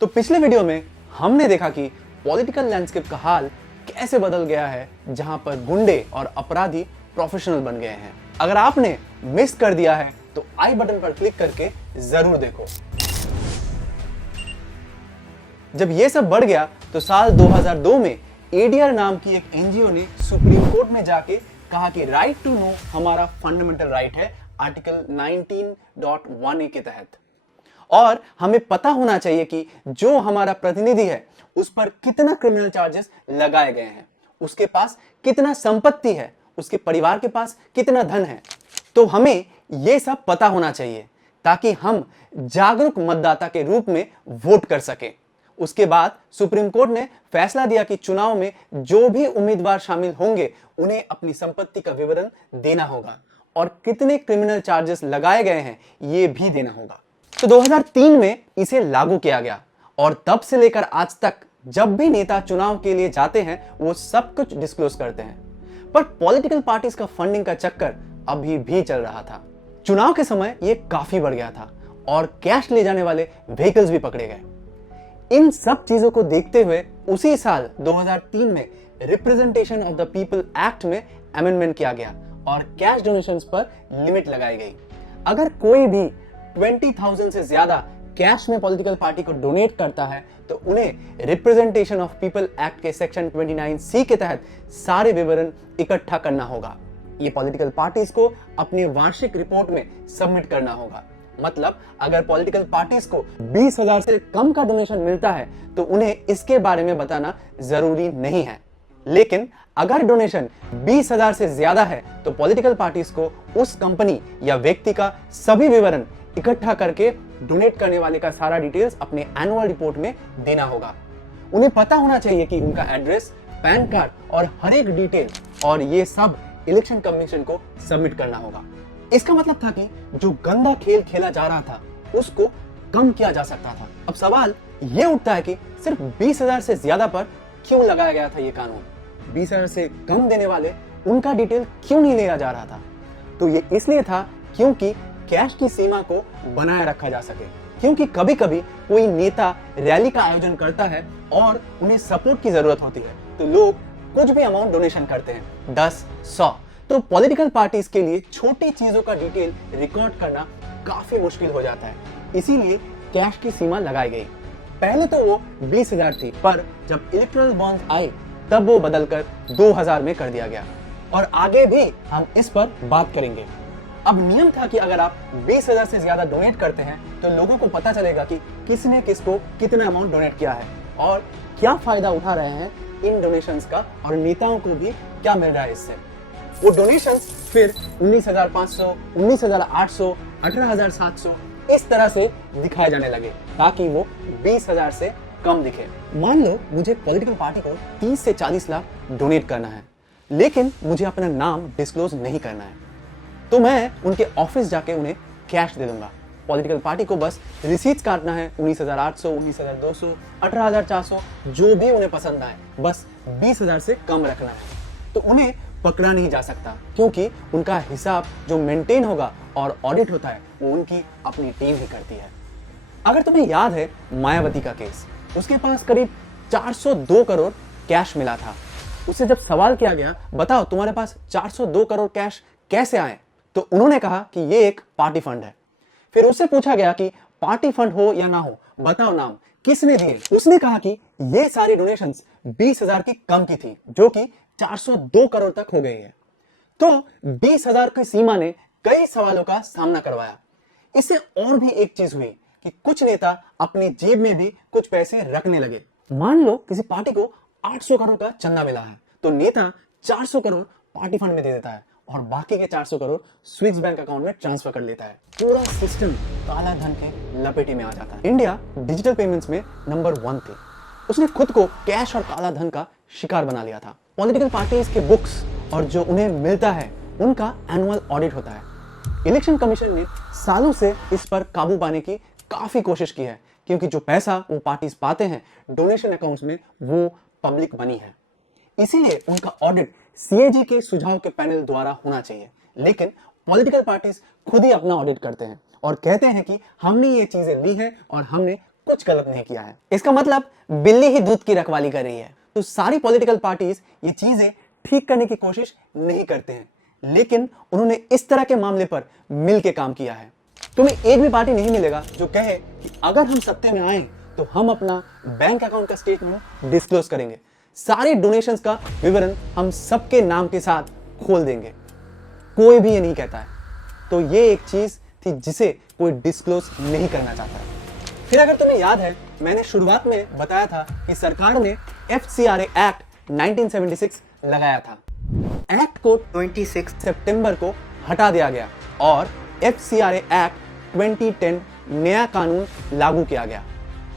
तो पिछले वीडियो में हमने देखा कि पॉलिटिकल लैंडस्केप का हाल कैसे बदल गया है, जहां पर गुंडे और अपराधी प्रोफेशनल बन गए हैं। अगर आपने मिस कर दिया है तो आई बटन पर क्लिक करके जरूर देखो। जब ये सब बढ़ गया तो साल 2002 में एडीआर नाम की एक एनजीओ ने सुप्रीम कोर्ट में जाके कहा कि राइट टू नो हमारा फंडामेंटल राइट है आर्टिकल 19.1A के तहत, और हमें पता होना चाहिए कि जो हमारा प्रतिनिधि है उस पर कितना क्रिमिनल चार्जेस लगाए गए हैं, उसके पास कितना संपत्ति है, उसके परिवार के पास कितना धन है। तो हमें यह सब पता होना चाहिए ताकि हम जागरूक मतदाता के रूप में वोट कर सकें। उसके बाद सुप्रीम कोर्ट ने फैसला दिया कि चुनाव में जो भी उम्मीदवार शामिल होंगे उन्हें अपनी संपत्ति का विवरण देना होगा और कितने क्रिमिनल चार्जेस लगाए गए हैं ये भी देना होगा। तो 2003 में इसे लागू किया गया और तब से लेकर आज तक जब भी नेता चुनाव के लिए जाते हैं वो सब कुछ डिस्क्लोज करते हैं। पर पॉलिटिकल पार्टीज का फंडिंग का चक्कर अभी भी चल रहा था। चुनाव के समय ये काफी बढ़ गया था और कैश ले जाने वाले व्हीकल्स भी पकड़े गए। इन सब चीजों को देखते हुए उसी साल 2003 में representation of the people act में अमेंडमेंट किया गया और कैश डोनेशंस पर लिमिट लगाई गई। अगर कोई भी 20,000 से ज्यादा कैश में पॉलिटिकल पार्टी को डोनेट करता है तो उन्हें रिप्रेजेंटेशन ऑफ पीपल एक्ट के सेक्शन 29C के तहत सारे विवरण इकट्ठा करना होगा। ये पॉलिटिकल पार्टीज को अपनी वार्षिक रिपोर्ट में सबमिट करना होगा। मतलब अगर पॉलिटिकल पार्टीज को 20,000 से कम का डोनेशन मिलता है तो उन्हें इसके बारे में बताना जरूरी नहीं है, लेकिन अगर डोनेशन 20,000 से ज्यादा है तो पॉलिटिकल पार्टीज को उस कंपनी या व्यक्ति का सभी विवरण इकट्ठा करके डोनेट करने वाले का सारा डिटेल्स अपने एनुअल रिपोर्ट में देना होगा। उन्हें पता होना चाहिए कि उनका एड्रेस, पैन कार्ड और हर एक डिटेल, और ये सब इलेक्शन कमीशन को सबमिट करना होगा। इसका मतलब था कि जो गंदा खेल खेला जा रहा था उसको कम किया जा सकता था। अब सवाल ये उठता है कि सिर्फ 20,000 से ज्यादा पर क्यों लगाया गया था ये कानून? 20,000 से कम देने वाले उनका डिटेल क्यों नहीं लिया जा रहा था? तो ये इसलिए था क्योंकि कैश की सीमा को बनाए रखा जा सके, क्योंकि कभी कभी कोई नेता रैली का आयोजन करता है और उन्हें सपोर्ट की जरूरत होती है तो लोग कुछ भी अमाउंट डोनेशन करते हैं, 10, 100। तो पॉलिटिकल पार्टीज के लिए छोटी चीजों का डिटेल रिकॉर्ड करना काफी मुश्किल हो जाता है, इसीलिए कैश की सीमा लगाई गई। पहले तो वो 20,000 थी, पर जब इलेक्टोरल बॉन्ड्स आए तब वो बदलकर 2,000 में कर दिया गया और आगे भी हम इस पर बात करेंगे। अब नियम था कि अगर आप 20,000 से ज्यादा डोनेट करते हैं तो लोगों को पता चलेगा कि किसने किसको कितना अमाउंट डोनेट किया है और क्या फायदा उठा रहे हैं इन डोनेशंस का, और नेताओं को भी क्या मिल रहा है इससे। वो डोनेशंस फिर 19,500, 19,800, 18,700 इस तरह से दिखाए जाने लगे ताकि वो 20,000 से कम दिखे। मान लो मुझे पॉलिटिकल पार्टी को 30 से 40 लाख डोनेट करना है, लेकिन मुझे अपना नाम डिस्क्लोज नहीं करना है, तो मैं उनके ऑफिस जाके उन्हें कैश दे दूंगा। पॉलिटिकल पार्टी को बस रिसीट्स काटना है, 19,800, 19,200, 18,400, जो भी उन्हें पसंद आए, बस 20,000 से कम रखना है। तो उन्हें पकड़ा नहीं जा सकता क्योंकि उनका हिसाब जो मेंटेन होगा और ऑडिट होता है वो उनकी अपनी टीम ही करती है। अगर तुम्हें याद है मायावती का केस, उसके पास करीब 402 करोड़ कैश मिला था। उससे जब सवाल किया गया, बताओ तुम्हारे पास 402 करोड़ कैश कैसे आए, तो उन्होंने कहा कि ये एक पार्टी फंड है। फिर उससे पूछा गया कि पार्टी फंड हो या ना हो, बताओ नाम किसने दिए। उसने कहा कि ये सारी डोनेशंस 20,000 की कम की थी, जो कि 402 करोड़ तक हो गई है। तो 20,000 की सीमा ने कई सवालों का सामना करवाया। इससे और भी एक चीज हुई कि कुछ नेता अपनी जेब में भी कुछ पैसे रखने लगे। मान लो किसी पार्टी को 800 करोड़ का चंदा मिला है तो नेता 400 करोड़ पार्टी फंड में दे देता है और बाकी के 400 करोड़ स्विस बैंक अकाउंट में ट्रांसफर कर लेता है। पूरा सिस्टम काला धन के लपेटे में आ जाता है। इंडिया डिजिटल पेमेंट्स में नंबर 1 थी। उसने खुद को कैश और काला धन का शिकार बना लिया था। पॉलिटिकल पार्टीज के बुक्स और जो उन्हें मिलता है उनका एनुअल ऑडिट होता है। इलेक्शन कमीशन ने सालों से इस पर काबू पाने की काफी कोशिश की है, क्योंकि जो पैसा वो पार्टीज पाते हैं डोनेशन अकाउंट्स में वो पब्लिक मनी है। इसीलिए उनका ऑडिट सीएजी के सुझाव के पैनल द्वारा होना चाहिए। लेकिन पॉलिटिकल पार्टीज खुद ही अपना ऑडिट करते हैं और कहते हैं कि हमने ये चीजें ली हैं और हमने कुछ गलत नहीं किया है। इसका मतलब बिल्ली ही दूध की रखवाली कर रही है। तो सारी पॉलिटिकल पार्टीज ये चीजें ठीक करने की कोशिश नहीं करते हैं, लेकिन उन्होंने इस तरह के मामले पर मिलकर काम किया है। तुम्हें एक भी पार्टी नहीं मिलेगा जो कहे कि अगर हम सत्ते में आए तो हम अपना बैंक अकाउंट का स्टेटमेंट डिस्क्लोज करेंगे, सारे डोनेशंस का विवरण हम सबके नाम के साथ खोल देंगे। कोई भी ये नहीं कहता है। तो ये एक चीज थी जिसे कोई डिस्क्लोज नहीं करना चाहता है। फिर अगर तुम्हें याद है, मैंने शुरुआत में बताया था कि सरकार ने FCRA एक्ट 1976 लगाया था। एक्ट को 26 सितंबर को हटा दिया गया और FCRA एक्ट 2010 नया कानून लागू किया गया।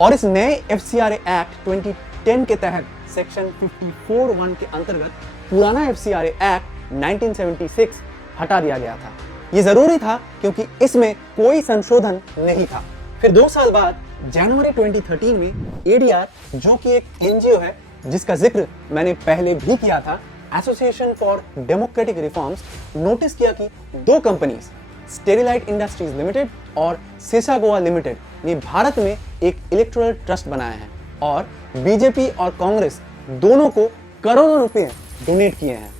और इस नए FCRA एक्ट 2010 के तहत सेक्शन 54(1) के अंतर्गत पुराना FCRA एक्ट 1976 हटा दिया गया था। ये जरूरी था क्योंकि इसमें कोई संशोधन नहीं था। फिर 2 साल बाद जनवरी 2013 में ADR, जो कि एक NGO है जिसका जिक्र मैंने पहले भी किया था, association for democratic reforms, notice किया कि 2 कंपनीज स्टेरिलाइट इंडस्ट्रीज लिमिटेड और सेसा गोवा लिमिटेड ने भारत में एक इलेक्टोरल ट्रस्ट बनाया है और बीजेपी और कांग्रेस दोनों को करोड़ों रुपए डोनेट किए हैं।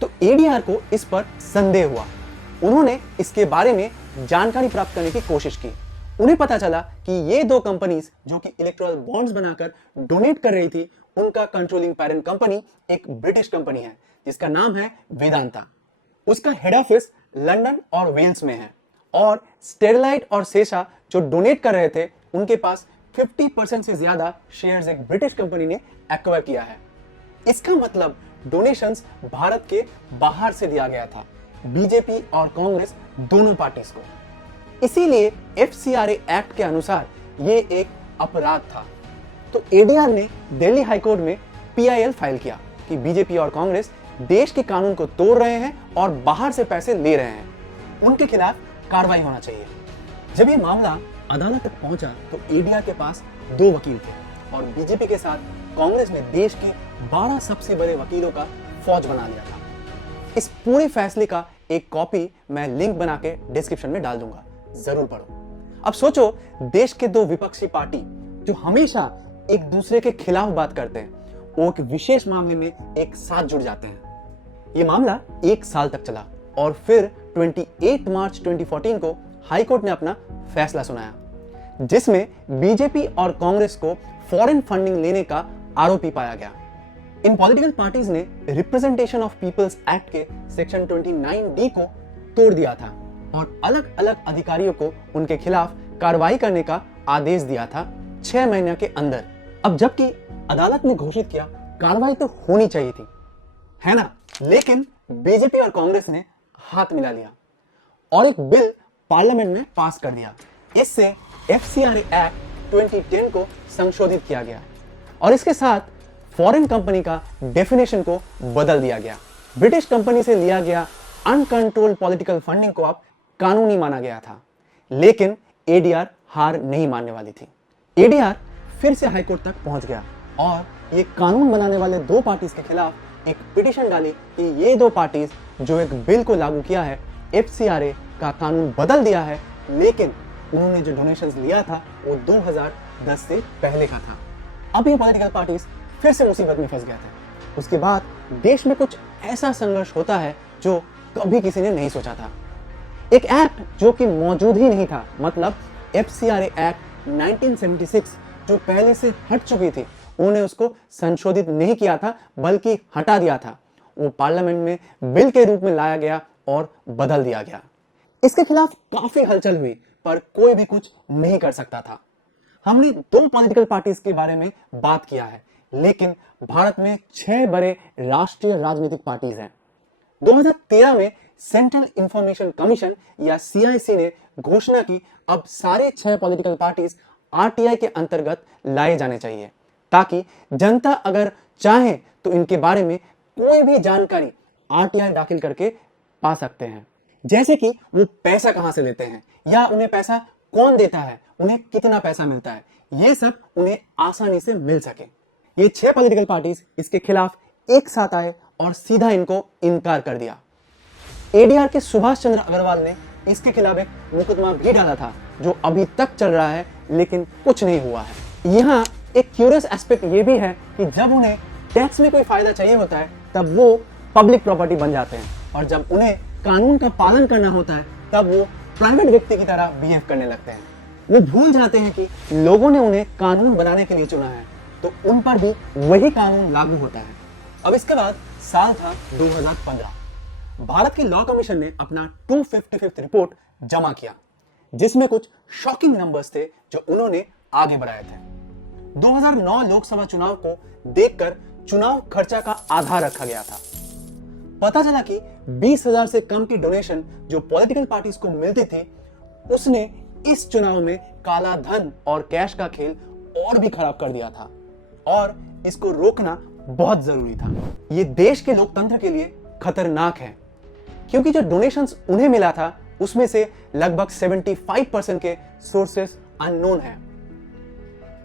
तो ADR को इस पर संदेह हुआ। उन्होंने इसके बारे में जानकारी प्राप्त करने की कोशिश की। उन्हें पता चला कि ये 2 कंपनीज जो कि इलेक्टोरल बॉन्ड्स बनाकर डोनेट कर रही थी, उनका कंट्रोलिंग पेरेंट कंपनी एक ब्रिटिश कंपनी है जिसका नाम है वेदांता। उसका हेड ऑफिस लंदन और वेल्स में है और स्टेरिलाइट और सेसा जो डोनेट कर रहे थे, उनके पास 50% से ज्यादा शेयर्स एक ब्रिटिश कंपनी ने एक्वायर किया है। इसका मतलब डोनेशंस भारत के बाहर से दिया गया था, बीजेपी और कांग्रेस दोनों पार्टीज को। इसीलिए FCRA एक्ट के अनुसार ये एक अपराध था। तो ADR ने दिल्ली हाईकोर्ट में PIL फाइल किया कि बीजेपी और कांग्रेस देश के कानून को तोड़ रहे हैं और बाहर से पैसे ले रहे हैं, उनके खिलाफ कार्रवाई होना चाहिए। जब ये मामला अदालत तक पहुंचा तो ADR के पास 2 वकील थे और बीजेपी के साथ कांग्रेस ने देश के 12 सबसे बड़े वकीलों का फौज बना लिया था। इस पूरे फैसले का एक कॉपी मैं लिंक बना के डिस्क्रिप्शन में डाल दूंगा, जरूर पढ़ो। अब सोचो, देश के 2 विपक्षी पार्टी जो हमेशा एक दूसरे के खिलाफ बात करते हैं, वो एक विशेष मामले में एक साथ जुड़ जाते हैं। ये मामला 1 साल तक चला और फिर 28 मार्च 2014 को हाईकोर्ट ने अपना फैसला सुनाया, जिसमें बीजेपी और कांग्रेस को फॉरेन फंडिंग लेने का आरोपी पाया गया। इन पॉलिटिकल पार्टीज ने रिप्रेजेंटेशन ऑफ पीपल्स एक्ट के सेक्शन 29D को तोड़ दिया था और अलग अलग अधिकारियों को उनके खिलाफ कार्रवाई करने का आदेश दिया था 6 महीने के अंदर। अब जबकि अदालत ने घोषित किया कार्रवाई तो होनी चाहिए थी, है ना, लेकिन बीजेपी और कांग्रेस ने हाथ मिला लिया और एक बिल पार्लियामेंट में पास कर दिया। इससे FCRA एक्ट 2010 को संशोधित किया गया और इसके साथ फॉरेन कंपनी का डेफिनेशन को बदल दिया गया। ब्रिटिश कंपनी से लिया गया अनकंट्रोल्ड पॉलिटिकल फंडिंग को अब कानूनी माना गया था, लेकिन ADR हार नहीं मानने वाली थी। ADR फिर से हाईकोर्ट तक पहुंच गया और ये कानून बनाने वाले 2 पार्टीज के खिलाफ एक पिटीशन डाली कि ये 2 पार्टीज जो एक बिल को लागू किया है, FCRA का कानून बदल दिया है, लेकिन उन्होंने जो डोनेशंस लिया था वो 2010 से पहले का था। अब ये पॉलिटिकल पार्टीज फिर से मुसीबत में फंस गया था। उसके बाद देश में कुछ ऐसा संघर्ष होता है जो कभी किसी ने नहीं सोचा था। एक एक्ट जो कि मौजूद ही नहीं था, मतलब FCRA एक्ट 1976 जो पहले से हट चुकी थी, उन्होंने उसको संशोधित नहीं किया था बल्कि हटा दिया था। वो पार्लियामेंट में बिल के रूप में लाया गया और बदल दिया गया। इसके खिलाफ काफी हलचल हुई पर कोई भी कुछ नहीं कर सकता था। हमने 2 पॉलिटिकल पार्टीज के बारे में बात किया है, लेकिन भारत में 6 बड़े राष्ट्रीय राजनीतिक पार्टीज हैं। 2013 में सेंट्रल इंफॉर्मेशन कमीशन या CIC ने घोषणा की अब सारे 6 पॉलिटिकल पार्टीज RTI के अंतर्गत लाए जाने चाहिए, ताकि जनता अगर चाहे तो इनके बारे में कोई भी जानकारी RTI दाखिल करके पा सकते हैं, जैसे कि वो पैसा कहां से लेते हैं या उन्हें पैसा कौन देता है, उन्हें कितना पैसा मिलता है, ये सब उन्हें आसानी से मिल सके। ये 6 पॉलिटिकल पार्टीज इसके खिलाफ एक साथ आए और सीधा इनको इनकार कर दिया। ADR के सुभाष चंद्र अग्रवाल ने इसके खिलाफ एक मुकदमा भी डाला था, जो अभी तक चल रहा है लेकिन कुछ नहीं हुआ है। यहाँ एक क्यूरियस एस्पेक्ट ये भी है कि जब उन्हें टैक्स में कोई फायदा चाहिए होता है तब वो पब्लिक प्रॉपर्टी बन जाते हैं, और जब उन्हें कानून का पालन करना होता है तब वो प्राइवेट व्यक्ति की तरह बिहेव करने लगते हैं। वो भूल जाते हैं कि लोगों ने उन्हें कानून बनाने के लिए चुना है, तो उन पर भी वही कानून लागू होता है। अब इसके बाद साल था 2015। भारत के लॉ कमीशन ने अपना 255th रिपोर्ट जमा किया, जिसमें कुछ शॉकिंग नंबर्स थे जो उन्होंने आगे बढ़ाए थे। 2009 लोकसभा चुनाव को देखकर चुनाव खर्चा का आधार रखा गया था। पता चला कि 20,000 से कम की डोनेशन जो पॉलिटिकल पार्टीज को मिलती थी, उसने इस चुनाव में काला धन और कैश का खेल और भी खराब कर दिया था, और इसको रोकना बहुत जरूरी था। ये देश के लोकतंत्र के लिए खतरनाक है, क्योंकि जो डोनेशंस उन्हें मिला था उसमें से लगभग 75% के सोर्सेस अननोन है।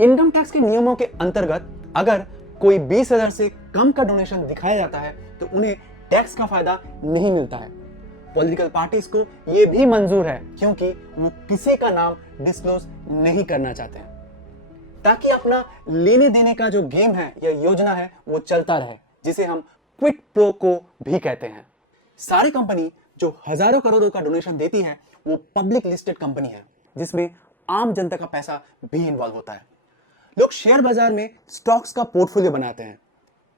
इनकम टैक्स के नियमों के अंतर्गत अगर कोई 20,000 से कम का डोनेशन दिखाया जाता है तो उन्हें टैक्स का फायदा नहीं मिलता है। पॉलिटिकल पार्टीज को यह भी मंजूर है क्योंकि वो किसी का नाम डिस्क्लोज नहीं करना चाहते हैं, ताकि अपना लेने देने का जो गेम है या योजना है वो चलता रहे, जिसे हम क्विड प्रो को भी कहते हैं। सारी कंपनी जो हजारों करोड़ों का डोनेशन देती है वो पब्लिक लिस्टेड कंपनी है, जिसमें आम जनता का पैसा भी इन्वॉल्व होता है। लोग शेयर बाजार में स्टॉक्स का पोर्टफोलियो बनाते हैं।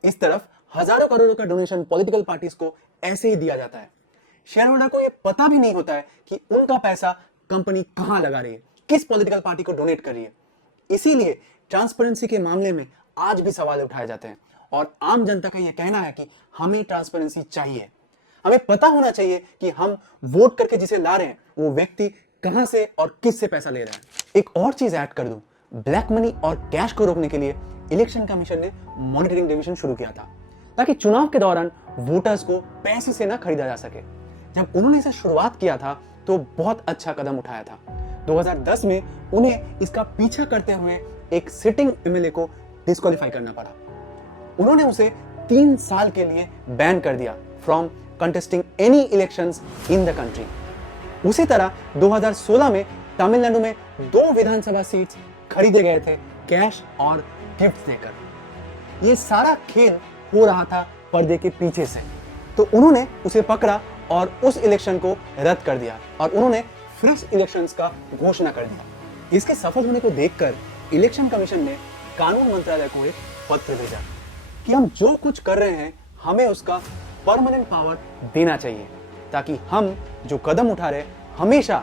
इस तरफ हजारों करोड़ों का डोनेशन पॉलिटिकल पार्टीज को ऐसे ही दिया जाता है। शेयर होल्डर को यह पता भी नहीं होता है कि उनका पैसा कंपनी कहां लगा रही है, किस पॉलिटिकल पार्टी को डोनेट कर रही है। इसीलिए ट्रांसपेरेंसी के मामले में आज भी सवाल उठाए जाते हैं, और आम जनता का यह कहना है कि हमें ट्रांसपेरेंसी चाहिए। हमें पता होना चाहिए कि हम वोट करके जिसे ला रहे हैं वो व्यक्ति कहां से और किस से पैसा ले रहा है। एक और चीज ऐड कर दूं, ब्लैक मनी और कैश को रोकने के लिए इलेक्शन कमीशन ने मॉनिटरिंग डिवीजन शुरू किया था, ताकि चुनाव के दौरान वोटर्स को पैसे से ना खरीदा जा सके। जब उन्होंने इसे शुरुआत किया था तो बहुत अच्छा कदम उठाया था। 2010 में उन्हें इसका पीछा करते हुए एक सिटिंग एमएलए को डिस्क्वालीफाई करना पड़ा। उन्होंने उसे 3 साल के लिए बैन कर दिया from contesting any elections in the country. उसी तरह 2016 में तमिलनाडु में 2 विधानसभा सीट्स खरीदे गए थे कैश और गिफ्ट देकर। ये सारा खेल हो रहा था पर्दे के पीछे से, तो उन्होंने उसे पकड़ा और उस इलेक्शन को रद्द कर दिया, और उन्होंने फ्रेश इलेक्शंस का घोषणा कर दिया। इसके सफल होने को देखकर इलेक्शन कमीशन ने कानून मंत्रालय को एक पत्र भेजा कि हम जो कुछ कर रहे हैं हमें उसका परमानेंट पावर देना चाहिए, ताकि हम जो कदम उठा रहे हमेशा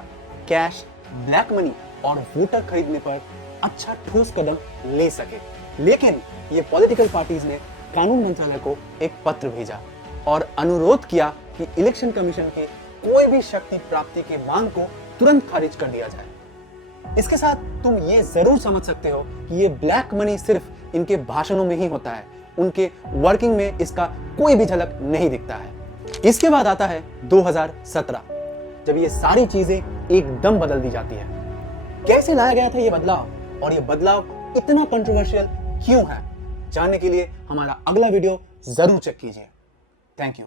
कैश, ब्लैक मनी और वोटर खरीदने पर अच्छा ठोस कदम ले सके। लेकिन ये पॉलिटिकल पार्टीज ने कानून मंत्रालय को एक पत्र भेजा और अनुरोध किया कि इलेक्शन कमीशन के कोई भी शक्ति प्राप्ति के मांग को तुरंत खारिज कर दिया जाए। इसके साथ तुम ये जरूर समझ सकते हो कि ये ब्लैक मनी सिर्फ इनके भाषणों में ही होता है, उनके वर्किंग में इसका कोई भी झलक नहीं दिखता है। इसके बाद आता है 2017, जब ये सारी चीजें एकदम बदल दी जाती है। कैसे लाया गया था ये बदलाव, और ये बदलाव इतना कंट्रोवर्शियल क्यों है, जानने के लिए हमारा अगला वीडियो जरूर चेक कीजिए। Thank you.